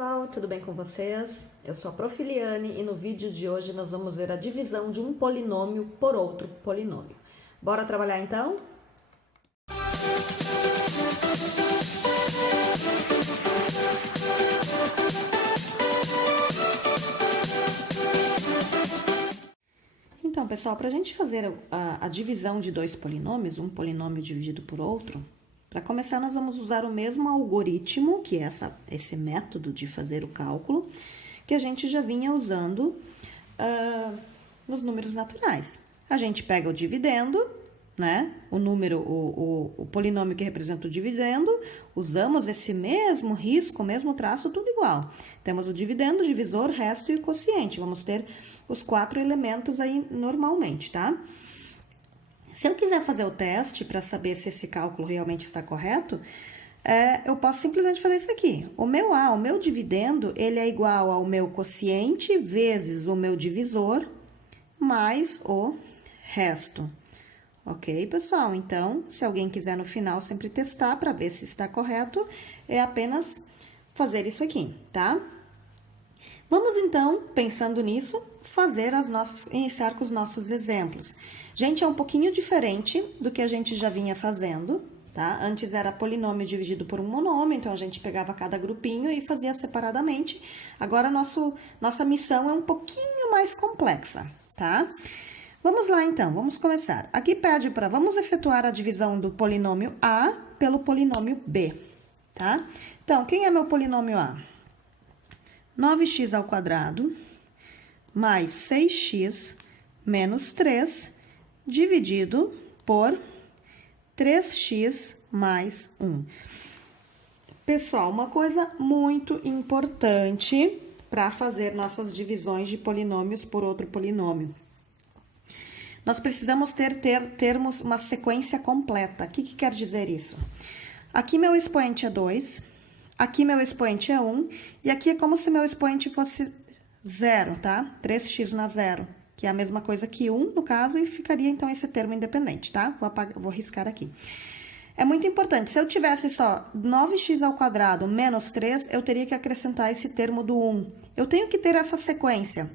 pessoal, tudo bem com vocês? Eu sou a Prof. Liane e no vídeo de hoje nós vamos ver a divisão de um polinômio por outro polinômio. Bora trabalhar então? Então, pessoal, para a gente fazer a divisão de dois polinômios, um polinômio dividido por outro, para começar, nós vamos usar o mesmo algoritmo, que é esse método de fazer o cálculo, que a gente já vinha usando nos números naturais. A gente pega o dividendo, né? O polinômio que representa o dividendo, usamos esse mesmo risco, o mesmo traço, tudo igual. Temos o dividendo, o divisor, resto e o quociente. Vamos ter os 4 elementos aí normalmente, tá? Se eu quiser fazer o teste para saber se esse cálculo realmente está correto, eu posso simplesmente fazer isso aqui. O meu dividendo, ele é igual ao meu quociente vezes o meu divisor mais o resto. Ok, pessoal? Então, se alguém quiser no final sempre testar para ver se está correto, é apenas fazer isso aqui, tá? Vamos então, pensando nisso, iniciar com os nossos exemplos. Gente, é um pouquinho diferente do que a gente já vinha fazendo, tá? Antes era polinômio dividido por um monômio, então a gente pegava cada grupinho e fazia separadamente. Agora, nossa missão é um pouquinho mais complexa, tá? Vamos lá, então, vamos começar. Aqui pede vamos efetuar a divisão do polinômio A pelo polinômio B, tá? Então, quem é meu polinômio A? 9x ao quadrado mais 6x menos 3 dividido por 3x mais 1. Pessoal, uma coisa muito importante para fazer nossas divisões de polinômios por outro polinômio. Nós precisamos termos uma sequência completa. O que quer dizer isso? Aqui meu expoente é 2, aqui meu expoente é 1, e aqui é como se meu expoente fosse 0, tá? 3x na 0, que é a mesma coisa que 1, no caso, e ficaria, então, esse termo independente, tá? Vou riscar aqui. É muito importante, se eu tivesse só 9x ao quadrado menos 3, eu teria que acrescentar esse termo do 1. Eu tenho que ter essa sequência,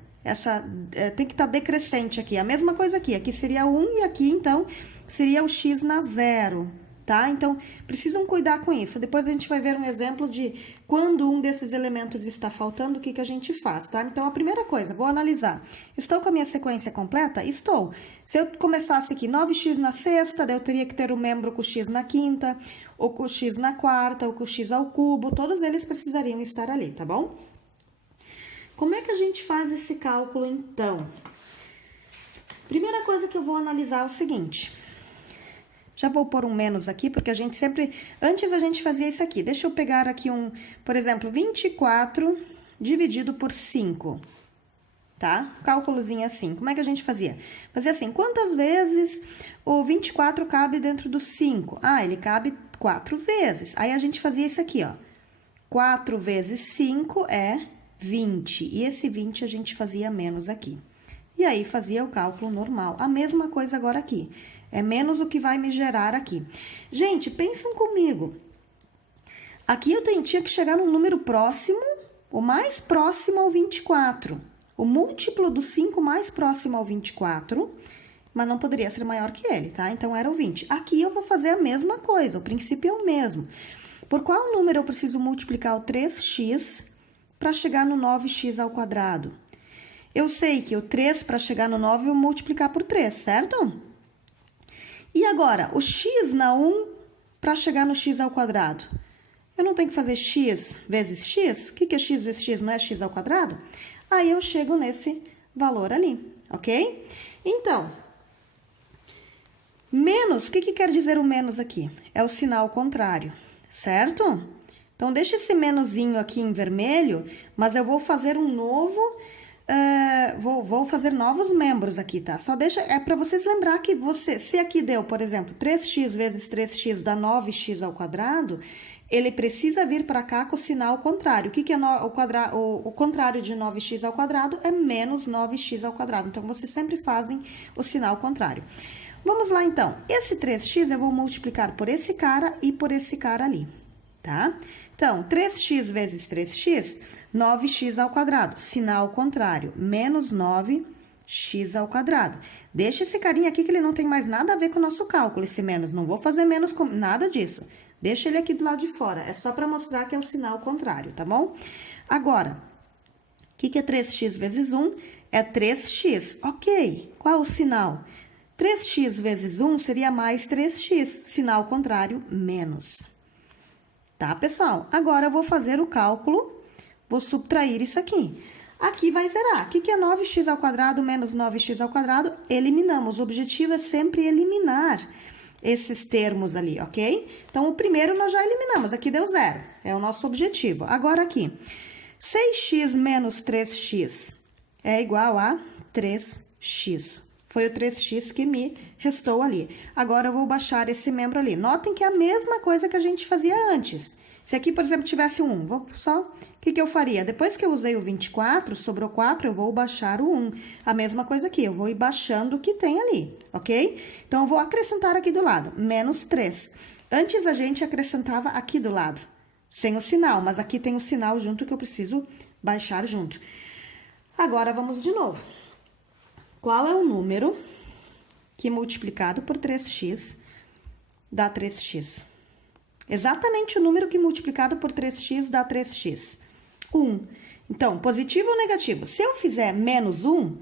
tem que estar decrescente aqui, a mesma coisa aqui seria 1 e aqui, então, seria o x na 0, tá? Então, precisam cuidar com isso. Depois a gente vai ver um exemplo de quando um desses elementos está faltando, o que a gente faz, tá? Então, a primeira coisa, vou analisar. Estou com a minha sequência completa? Estou. Se eu começasse aqui 9x na sexta, daí eu teria que ter o membro com x na quinta, ou com x na quarta, ou com x ao cubo, todos eles precisariam estar ali, tá bom? Como é que a gente faz esse cálculo, então? Primeira coisa que eu vou analisar é o seguinte. Já vou pôr um menos aqui, porque a gente sempre... Antes a gente fazia isso aqui. Deixa eu pegar aqui por exemplo, 24 dividido por 5, tá? Cálculozinho assim. Como é que a gente fazia? Fazia assim, quantas vezes o 24 cabe dentro do 5? Ah, ele cabe 4 vezes. Aí a gente fazia isso aqui, ó. 4 vezes 5 é 20. E esse 20 a gente fazia menos aqui. E aí fazia o cálculo normal. A mesma coisa agora aqui. É menos o que vai me gerar aqui. Gente, pensam comigo. Aqui eu tinha que chegar num número próximo, o mais próximo ao 24. O múltiplo do 5 mais próximo ao 24, mas não poderia ser maior que ele, tá? Então, era o 20. Aqui eu vou fazer a mesma coisa, o princípio é o mesmo. Por qual número eu preciso multiplicar o 3x para chegar no 9x ao quadrado? Eu sei que o 3 para chegar no 9 eu vou multiplicar por 3, certo? E agora, o x na 1 para chegar no x ao quadrado? Eu não tenho que fazer x vezes x? O que é x vezes x? Não é x ao quadrado? Aí eu chego nesse valor ali, ok? Então, menos, o que quer dizer o menos aqui? É o sinal contrário, certo? Então, deixa esse menuzinho aqui em vermelho, mas eu vou fazer um novo... vou fazer novos membros aqui, tá? Só deixa, para vocês lembrar que se aqui deu, por exemplo, 3x vezes 3x dá 9x ao quadrado, ele precisa vir para cá com o sinal contrário. O que é o contrário de 9x ao quadrado? É menos 9x ao quadrado. Então, vocês sempre fazem o sinal contrário. Vamos lá, então. Esse 3x eu vou multiplicar por esse cara e por esse cara ali, tá? Então, 3x vezes 3x, 9x ao quadrado. Sinal contrário, menos 9x ao quadrado. Deixa esse carinha aqui que ele não tem mais nada a ver com o nosso cálculo, esse menos. Não vou fazer menos com nada disso. Deixa ele aqui do lado de fora. É só para mostrar que é o sinal contrário, tá bom? Agora, o que é 3x vezes 1? É 3x. Ok. Qual o sinal? 3x vezes 1 seria mais 3x. Sinal contrário, menos. Tá, pessoal? Agora, eu vou fazer o cálculo. Vou subtrair isso aqui. Aqui vai zerar. O que é 9x ao quadrado menos 9x ao quadrado? Eliminamos. O objetivo é sempre eliminar esses termos ali, ok? Então, o primeiro nós já eliminamos. Aqui deu zero. É o nosso objetivo. Agora, aqui. 6x menos 3x é igual a 3x. Foi o 3x que me restou ali. Agora, eu vou baixar esse membro ali. Notem que é a mesma coisa que a gente fazia antes. Se aqui, por exemplo, tivesse 1, o que eu faria? Depois que eu usei o 24, sobrou 4, eu vou baixar o 1. A mesma coisa aqui, eu vou ir baixando o que tem ali, ok? Então, eu vou acrescentar aqui do lado, menos 3. Antes, a gente acrescentava aqui do lado, sem o sinal, mas aqui tem o sinal junto que eu preciso baixar junto. Agora, vamos de novo. Qual é o número que multiplicado por 3x dá 3x? Exatamente o número que multiplicado por 3x dá 3x. 1. Então, positivo ou negativo? Se eu fizer menos 1,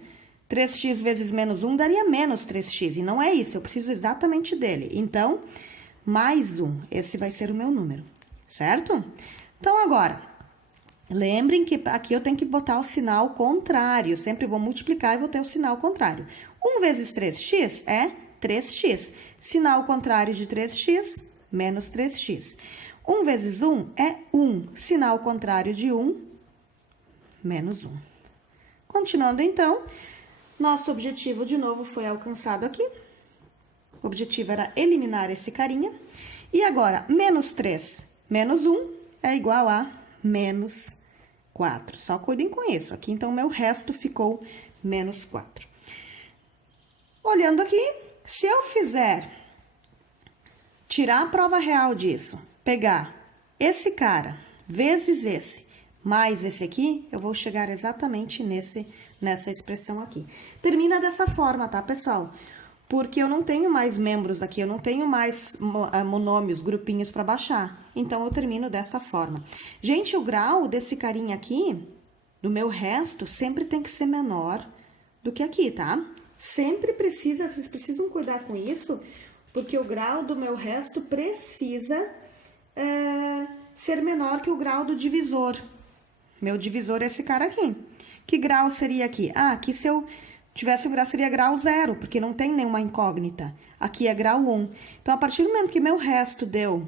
3x vezes menos 1 daria menos 3x. E não é isso, eu preciso exatamente dele. Então, mais 1. Esse vai ser o meu número, certo? Então, agora, lembrem que aqui eu tenho que botar o sinal contrário. Sempre vou multiplicar e vou ter o sinal contrário. 1 vezes 3x é 3x. Sinal contrário de 3x, menos 3x. 1 vezes 1 é 1. Sinal contrário de 1, menos 1. Continuando, então, nosso objetivo, de novo, foi alcançado aqui. O objetivo era eliminar esse carinha. E agora, menos 3 menos 1 é igual a menos 4. Só cuidem com isso. Aqui, então, meu resto ficou menos 4. Olhando aqui, se eu fizer, tirar a prova real disso, pegar esse cara vezes esse, mais esse aqui, eu vou chegar exatamente nessa expressão aqui. Termina dessa forma, tá, pessoal? Porque eu não tenho mais membros aqui, eu não tenho mais monômios, grupinhos para baixar. Então, eu termino dessa forma. Gente, o grau desse carinha aqui, do meu resto, sempre tem que ser menor do que aqui, tá? Sempre vocês precisam cuidar com isso, porque o grau do meu resto precisa ser menor que o grau do divisor. Meu divisor é esse cara aqui. Que grau seria aqui? Ah, aqui se eu tivesse um grau, seria grau 0, porque não tem nenhuma incógnita. Aqui é grau 1. Então, a partir do momento que meu resto deu,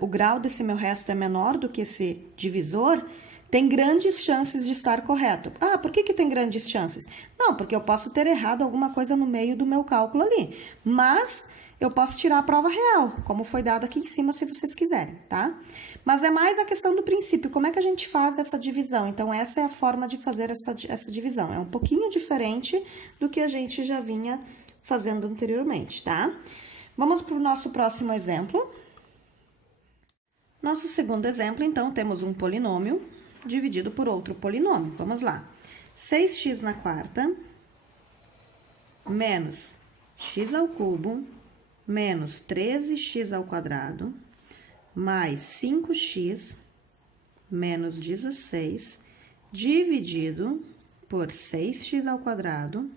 o grau desse meu resto é menor do que esse divisor, tem grandes chances de estar correto. Ah, por que tem grandes chances? Não, porque eu posso ter errado alguma coisa no meio do meu cálculo ali. Mas eu posso tirar a prova real, como foi dado aqui em cima, se vocês quiserem, tá? Mas é mais a questão do princípio, como é que a gente faz essa divisão? Então, essa é a forma de fazer essa divisão. É um pouquinho diferente do que a gente já vinha fazendo anteriormente, tá? Vamos para o nosso próximo exemplo. Nosso segundo exemplo, então, temos um polinômio dividido por outro polinômio. Vamos lá. 6x na quarta menos x ao cubo menos 13x ao quadrado mais 5x menos 16 dividido por 6x ao quadrado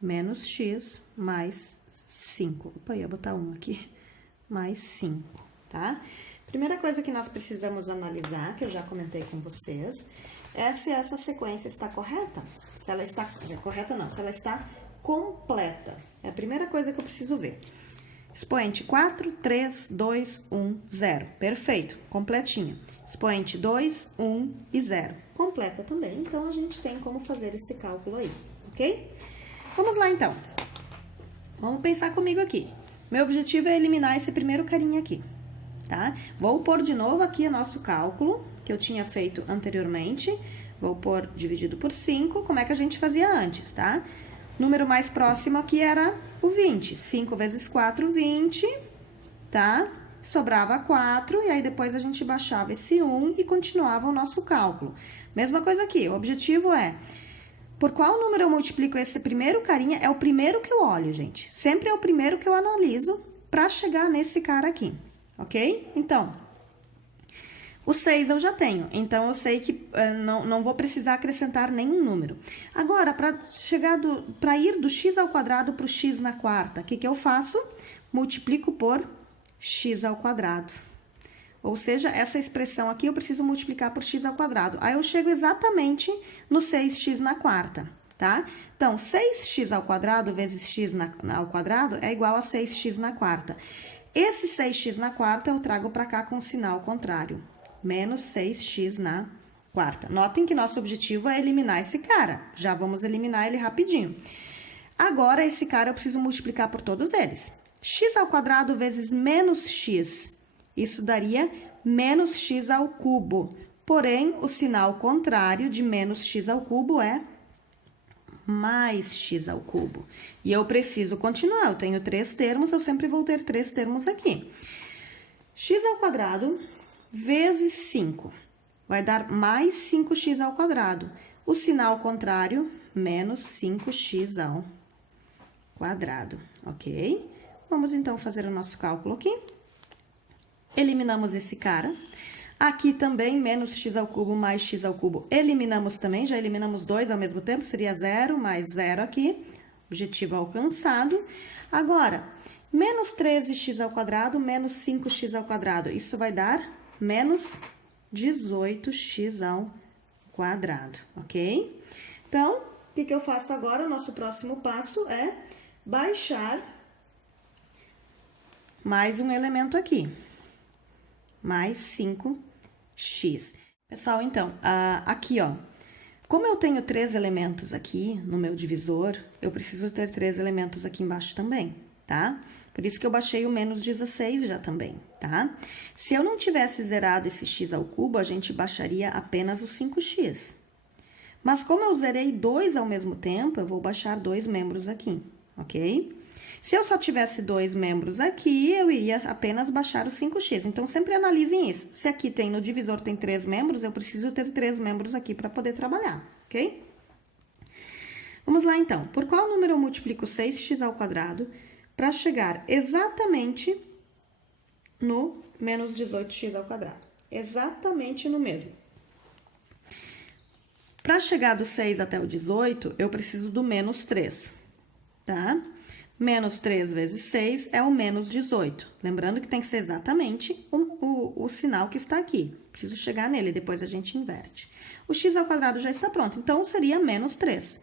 menos x mais 5. Opa, ia botar 1 aqui, mais 5, tá? Primeira coisa que nós precisamos analisar, que eu já comentei com vocês, é se essa sequência está correta. Se ela está correta, não, se ela está completa. É a primeira coisa que eu preciso ver. Expoente 4, 3, 2, 1, 0. Perfeito, completinha. Expoente 2, 1 e 0. Completa também, então a gente tem como fazer esse cálculo aí, ok? Vamos lá, então. Vamos pensar comigo aqui. Meu objetivo é eliminar esse primeiro carinha aqui, tá? Vou pôr de novo aqui o nosso cálculo, que eu tinha feito anteriormente. Vou pôr dividido por 5, como é que a gente fazia antes, tá? O número mais próximo aqui era o 20. 5 vezes 4, 20, tá? sobrava 4, e aí depois a gente baixava esse 1 e continuava o nosso cálculo. Mesma coisa aqui, o objetivo é, por qual número eu multiplico esse primeiro carinha? É o primeiro que eu olho, gente. Sempre é o primeiro que eu analiso para chegar nesse cara aqui, ok? Então, o 6 eu já tenho, então eu sei que não vou precisar acrescentar nenhum número. Agora, para ir do x ao quadrado para o x na quarta, o que eu faço? Multiplico por x ao quadrado. Ou seja, essa expressão aqui eu preciso multiplicar por x ao quadrado. Aí eu chego exatamente no 6x na quarta, tá? Então, 6x ao quadrado vezes x ao quadrado é igual a 6x na quarta. Esse 6x na quarta eu trago para cá com o sinal contrário. Menos 6x na quarta. Notem que nosso objetivo é eliminar esse cara. Já vamos eliminar ele rapidinho. Agora, esse cara eu preciso multiplicar por todos eles. X ao quadrado vezes menos x. Isso daria menos x ao cubo. Porém, o sinal contrário de menos x ao cubo é mais x ao cubo. E eu preciso continuar. Eu tenho 3 termos, eu sempre vou ter 3 termos aqui. X ao quadrado vezes 5 vai dar mais 5x ao quadrado. O sinal contrário, menos 5x ao quadrado, ok? Vamos, então, fazer o nosso cálculo aqui. Eliminamos esse cara. Aqui também, menos x ao cubo mais x ao cubo. Eliminamos também, já eliminamos 2 ao mesmo tempo, seria 0 mais 0 aqui. Objetivo alcançado. Agora, menos 13x ao quadrado menos 5x ao quadrado. Isso vai dar menos 18x ao quadrado, ok? Então, o que eu faço agora? O nosso próximo passo é baixar mais um elemento aqui. Mais 5x. Pessoal, então, aqui, ó. Como eu tenho 3 elementos aqui no meu divisor, eu preciso ter 3 elementos aqui embaixo também, tá? Por isso que eu baixei o menos 16 já também, tá? Se eu não tivesse zerado esse x ao cubo, a gente baixaria apenas o 5x. Mas como eu zerei 2 ao mesmo tempo, eu vou baixar 2 membros aqui, ok? Se eu só tivesse 2 membros aqui, eu iria apenas baixar o 5x. Então, sempre analisem isso. Se aqui no divisor tem 3 membros, eu preciso ter 3 membros aqui para poder trabalhar, ok? Vamos lá, então. Por qual número eu multiplico 6x ao quadrado para chegar exatamente no menos 18x ao quadrado? Exatamente no mesmo. Para chegar do 6 até o 18, eu preciso do menos 3, tá? Menos 3 vezes 6 é o menos 18. Lembrando que tem que ser exatamente o sinal que está aqui. Preciso chegar nele, depois a gente inverte. O x ao quadrado já está pronto, então seria menos 3.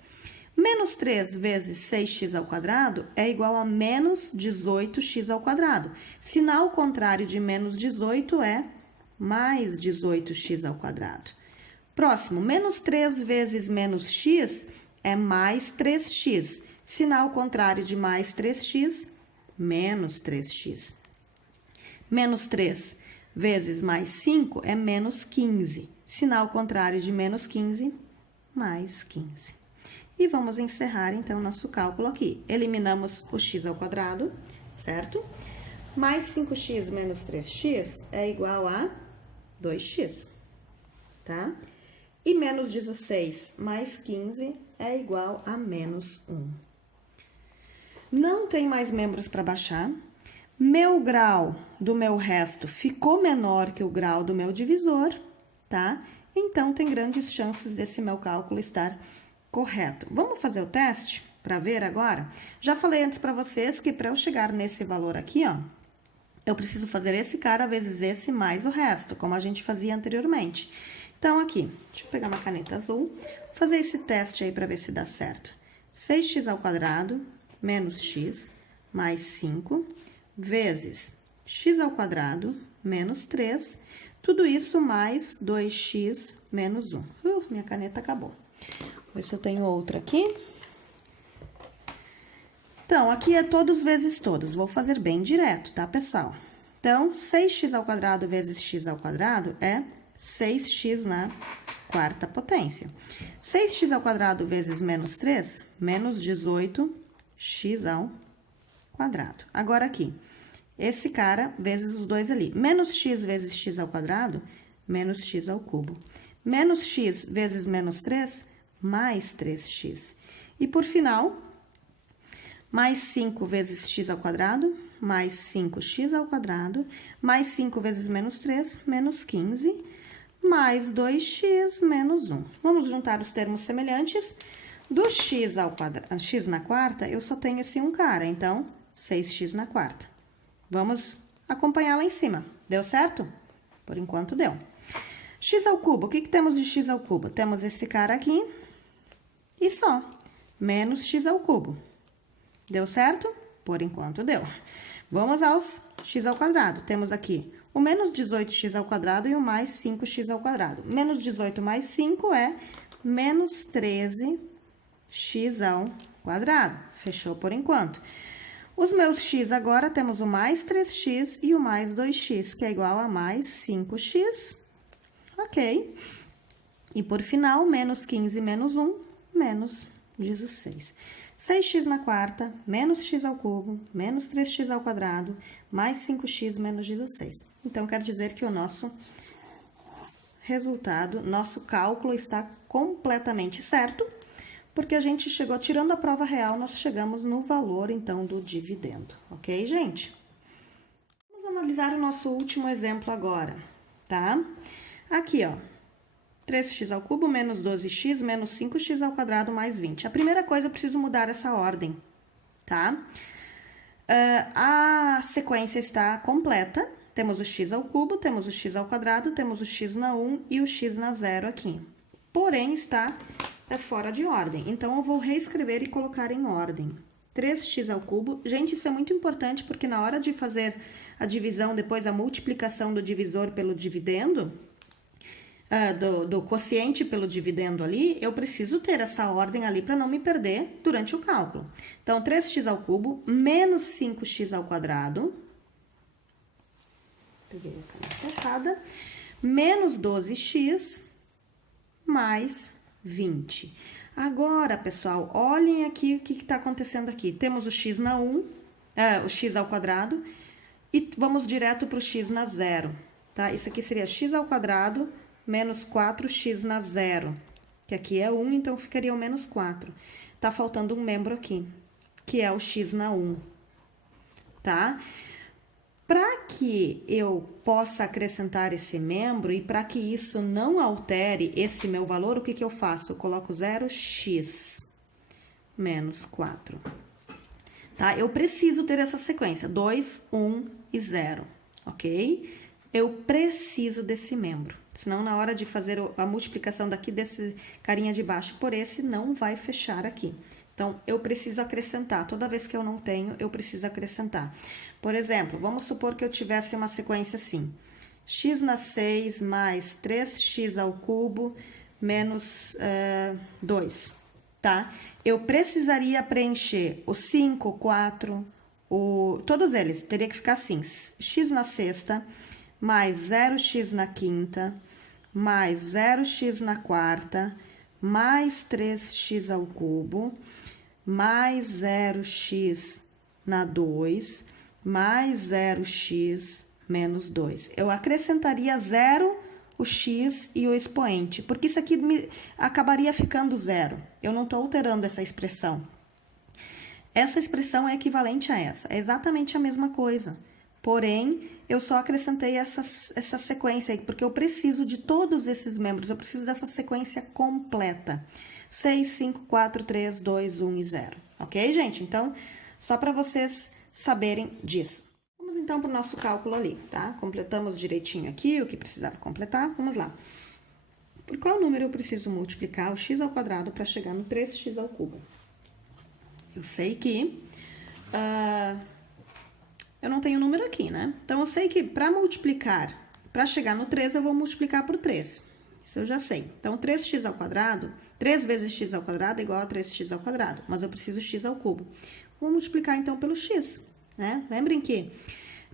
Menos 3 vezes 6x ao quadrado é igual a menos 18x ao quadrado. Sinal contrário de menos 18 é mais 18x ao quadrado. Próximo, menos 3 vezes menos x é mais 3x. Sinal contrário de mais 3x, menos 3x. Menos 3 vezes mais 5 é menos 15. Sinal contrário de menos 15, mais 15. E vamos encerrar, então, nosso cálculo aqui. Eliminamos o x ao quadrado, certo? Mais 5x menos 3x é igual a 2x, tá? E menos 16 mais 15 é igual a menos 1. Não tem mais membros para baixar. Meu grau do meu resto ficou menor que o grau do meu divisor, tá? Então, tem grandes chances desse meu cálculo estar correto. Vamos fazer o teste para ver agora? Já falei antes para vocês que para eu chegar nesse valor aqui, ó, eu preciso fazer esse cara vezes esse mais o resto, como a gente fazia anteriormente. Então, aqui, deixa eu pegar uma caneta azul, fazer esse teste aí para ver se dá certo. 6x ao quadrado menos x mais 5 vezes x ao quadrado menos 3, tudo isso mais 2x menos 1. Minha caneta acabou. Vou ver se eu tenho outra aqui. Então, aqui é todos vezes todos. Vou fazer bem direto, tá, pessoal? Então, 6x ao quadrado vezes x ao quadrado é 6x na quarta potência. 6x ao quadrado vezes menos 3, menos 18x ao quadrado. Agora, aqui, esse cara vezes os dois ali. Menos x vezes x ao quadrado, menos x ao cubo. Menos x vezes menos 3, mais 3x. E por final, mais 5 vezes x ao quadrado, mais 5x ao quadrado, mais 5 vezes menos 3, menos 15, mais 2x menos 1. Vamos juntar os termos semelhantes. Do x ao quadrado, x na quarta, eu só tenho esse um cara, então 6x na quarta. Vamos acompanhar lá em cima. Deu certo? Por enquanto deu. X ao cubo, o que temos de x ao cubo? Temos esse cara aqui e só, menos x ao cubo. Deu certo? Por enquanto deu. Vamos aos x ao quadrado. Temos aqui o menos 18x ao quadrado e o mais 5x ao quadrado. Menos 18 mais 5 é menos 13x ao quadrado. Fechou por enquanto. Os meus x agora, temos o mais 3x e o mais 2x, que é igual a mais 5x. Ok. E por final, menos 15 menos 1, menos 16. 6x na quarta, menos x ao cubo, menos 3x ao quadrado, mais 5x menos 16. Então, quer dizer que o nosso resultado, nosso cálculo está completamente certo, porque a gente chegou, tirando a prova real, nós chegamos no valor, então, do dividendo. Ok, gente? Vamos analisar o nosso último exemplo agora, tá? Aqui, ó. 3x ao cubo menos 12x menos 5x ao quadrado mais 20. A primeira coisa, eu preciso mudar essa ordem, tá? A sequência está completa. Temos o x ao cubo, temos o x ao quadrado, temos o x na 1 e o x na 0 aqui. Porém, está fora de ordem. Então, eu vou reescrever e colocar em ordem. 3x ao cubo. Gente, isso é muito importante, porque na hora de fazer a divisão, depois a multiplicação do divisor pelo dividendo, do quociente pelo dividendo ali, eu preciso ter essa ordem ali para não me perder durante o cálculo. Então, 3x ao cubo menos 5x ao quadrado, peguei a caneta errada, menos 12x mais 20. Agora, pessoal, olhem aqui o que está acontecendo aqui. Temos o x na 1, o x ao quadrado, e vamos direto para o x na 0, tá? Isso aqui seria x ao quadrado menos 4x na 0, que aqui é 1, então ficaria o menos 4. Tá faltando um membro aqui, que é o x na 1, tá? Para que eu possa acrescentar esse membro e para que isso não altere esse meu valor, o que que eu faço? Eu coloco 0x menos 4, tá? Eu preciso ter essa sequência, 2, 1 e 0, ok? Eu preciso desse membro. Senão, na hora de fazer a multiplicação daqui desse carinha de baixo por esse, não vai fechar aqui. Então, eu preciso acrescentar. Toda vez que eu não tenho, eu preciso acrescentar. Por exemplo, vamos supor que eu tivesse uma sequência assim. X na 6 mais 3x ao cubo menos 2, tá? Eu precisaria preencher o 5, 4, todos eles. Teria que ficar assim. X na sexta mais 0x na quinta, mais 0x na quarta, mais 3x ao cubo, mais 0x na 2, mais 0x menos 2. Eu acrescentaria 0, o x e o expoente, porque isso aqui acabaria ficando 0. Eu não estou alterando essa expressão. Essa expressão é equivalente a essa, é exatamente a mesma coisa. Porém, eu só acrescentei essa sequência aí, porque eu preciso de todos esses membros, eu preciso dessa sequência completa. 6, 5, 4, 3, 2, 1 e 0. Ok, gente? Então, só para vocês saberem disso. Vamos então para o nosso cálculo ali, tá? Completamos direitinho aqui o que precisava completar. Vamos lá. Por qual número eu preciso multiplicar o x ao quadrado para chegar no 3x ao cubo? Eu sei que... eu não tenho número aqui, né? Então, eu sei que para multiplicar, para chegar no 3, eu vou multiplicar por 3. Isso eu já sei. Então, 3x ao quadrado, 3 vezes x ao quadrado é igual a 3x ao quadrado, mas eu preciso x ao cubo. Vou multiplicar, então, pelo x, né? Lembrem que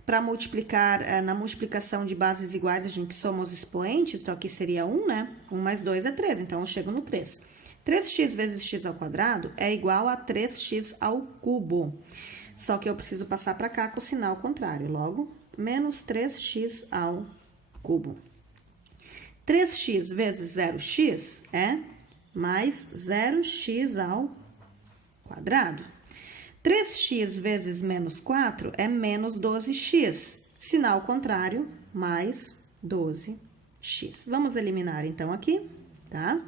para multiplicar, na multiplicação de bases iguais, a gente soma os expoentes, então aqui seria 1, né? 1 mais 2 é 3, então eu chego no 3. 3x vezes x ao quadrado é igual a 3x ao cubo. Só que eu preciso passar para cá com o sinal contrário. Logo, menos 3x ao cubo. 3x vezes 0x é mais 0x ao quadrado. 3x vezes menos 4 é menos 12x. Sinal contrário, mais 12x. Vamos eliminar, então, aqui, tá?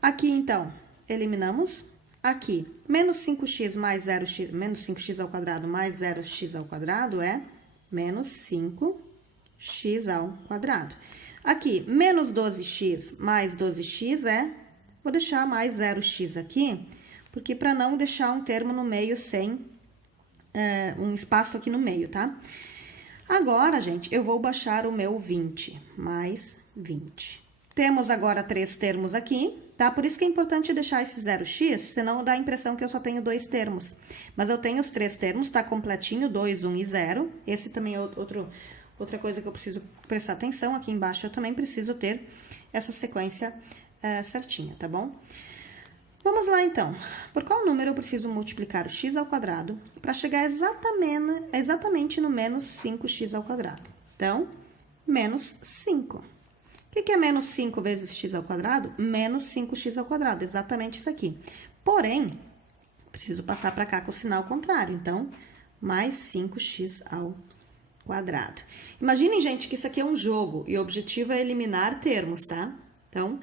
Aqui, então, eliminamos. Aqui, menos 5x mais 0x, menos 5x ao quadrado mais 0x ao quadrado é menos 5x ao quadrado. Aqui, menos 12x mais 12x é, vou deixar mais 0x aqui, porque para não deixar um termo no meio sem um espaço aqui no meio, tá? Agora, gente, eu vou baixar o meu 20, mais 20. Temos agora 3 termos aqui, tá? Por isso que é importante deixar esse 0x, senão dá a impressão que eu só tenho 2 termos. Mas eu tenho os 3 termos, tá completinho, 2, 1 e 0. Esse também é outra coisa que eu preciso prestar atenção. Aqui embaixo eu também preciso ter essa sequência certinha, tá bom? Vamos lá, então. Por qual número eu preciso multiplicar o x ao quadrado para chegar exatamente no menos 5x ao quadrado? Então, menos 5. O que é menos 5 vezes x ao quadrado? Menos 5x ao quadrado, exatamente isso aqui. Porém, preciso passar para cá com o sinal contrário, então, mais 5x ao quadrado. Imaginem, gente, que isso aqui é um jogo e o objetivo é eliminar termos, tá? Então,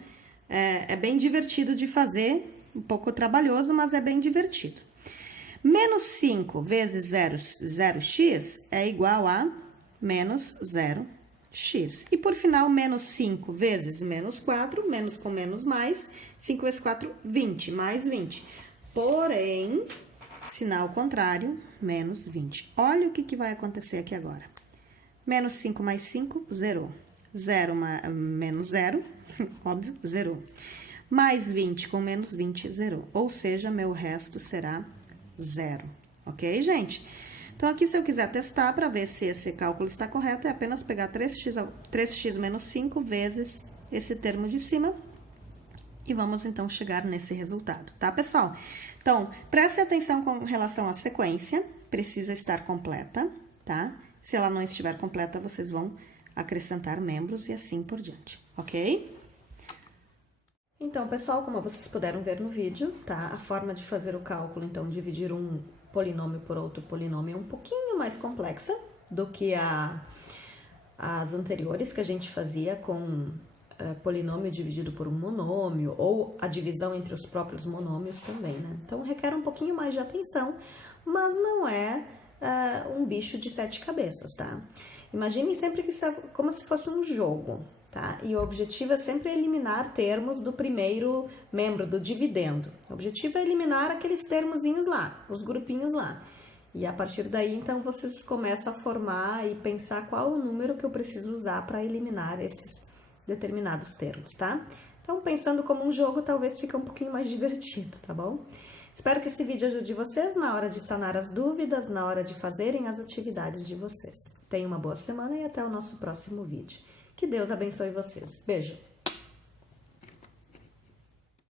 é bem divertido de fazer, um pouco trabalhoso, mas é bem divertido. Menos 5 vezes 0x é igual a menos 0x. E por final, menos 5 vezes menos 4, menos com menos mais, 5 vezes 4, 20, mais 20. Porém, sinal contrário, menos 20. Olha o que vai acontecer aqui agora. Menos 5 mais 5, zerou. 0 menos 0, óbvio, zerou. Mais 20 com menos 20, zerou. Ou seja, meu resto será 0. Ok, gente? Então, aqui, se eu quiser testar para ver se esse cálculo está correto, é apenas pegar 3x menos 5 vezes esse termo de cima e vamos, então, chegar nesse resultado, tá, pessoal? Então, preste atenção com relação à sequência, precisa estar completa, tá? Se ela não estiver completa, vocês vão acrescentar membros e assim por diante, ok? Então, pessoal, como vocês puderam ver no vídeo, tá? A forma de fazer o cálculo, então, dividir um polinômio por outro polinômio é um pouquinho mais complexa do que as anteriores que a gente fazia com polinômio dividido por um monômio ou a divisão entre os próprios monômios também, né? Então, requer um pouquinho mais de atenção, mas não é um bicho de 7 cabeças, tá? Imaginem sempre que isso é como se fosse um jogo, tá? E o objetivo é sempre eliminar termos do primeiro membro, do dividendo. O objetivo é eliminar aqueles termozinhos lá, os grupinhos lá. E a partir daí, então, vocês começam a formar e pensar qual o número que eu preciso usar para eliminar esses determinados termos, tá? Então, pensando como um jogo, talvez fique um pouquinho mais divertido, tá bom? Espero que esse vídeo ajude vocês na hora de sanar as dúvidas, na hora de fazerem as atividades de vocês. Tenham uma boa semana e até o nosso próximo vídeo. Que Deus abençoe vocês. Beijo!